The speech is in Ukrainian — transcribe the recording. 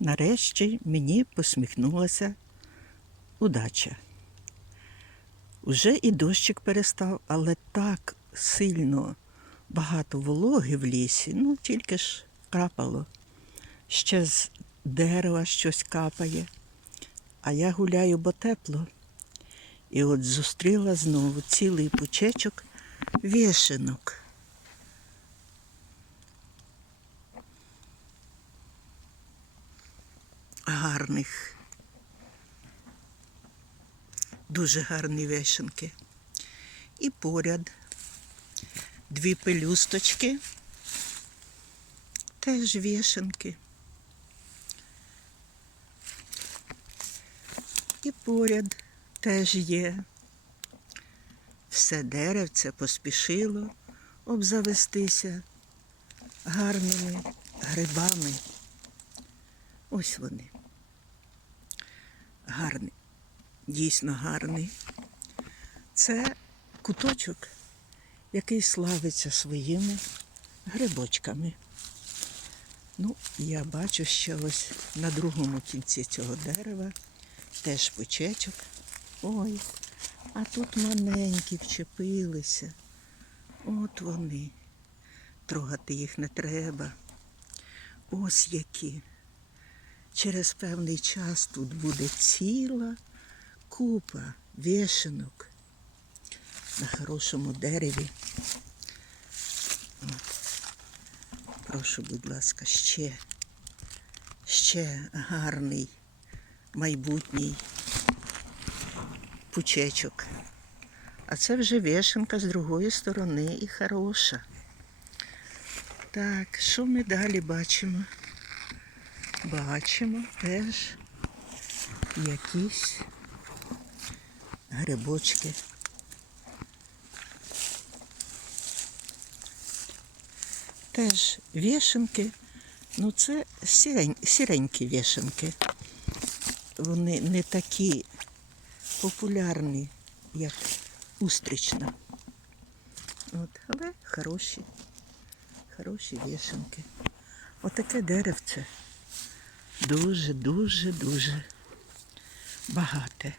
Нарешті мені посміхнулася удача. Уже і дощик перестав, але так сильно багато вологи в лісі, ну тільки ж капало. Ще з дерева щось капає. А я гуляю, бо тепло. І от зустріла знову цілий пучечок вішенок. Гарних. Дуже гарні вишенки. І поряд дві пелюсточки. Теж вішенки. І поряд теж є. Все деревце поспішило обзавестися гарними грибами. Ось вони. Гарний, дійсно гарний. Це куточок, який славиться своїми грибочками. Ну, я бачу, що ось на другому кінці цього дерева теж пучечок. Ой, а тут маленькі вчепилися. От вони. Трогати їх не треба. Ось які. Через певний час тут буде ціла купа вішенок на хорошому дереві. От. Прошу, будь ласка, ще, ще гарний майбутній пучечок. А це вже вішенка з другої сторони і хороша. Так, що ми далі бачимо? Бачимо теж якісь грибочки. Теж вішенки. Ну, це сірень, сіренькі вішенки. Вони не такі популярні, як устрічна. От, але хороші, хороші вішенки. Отаке деревце дуже, дуже, дуже багате.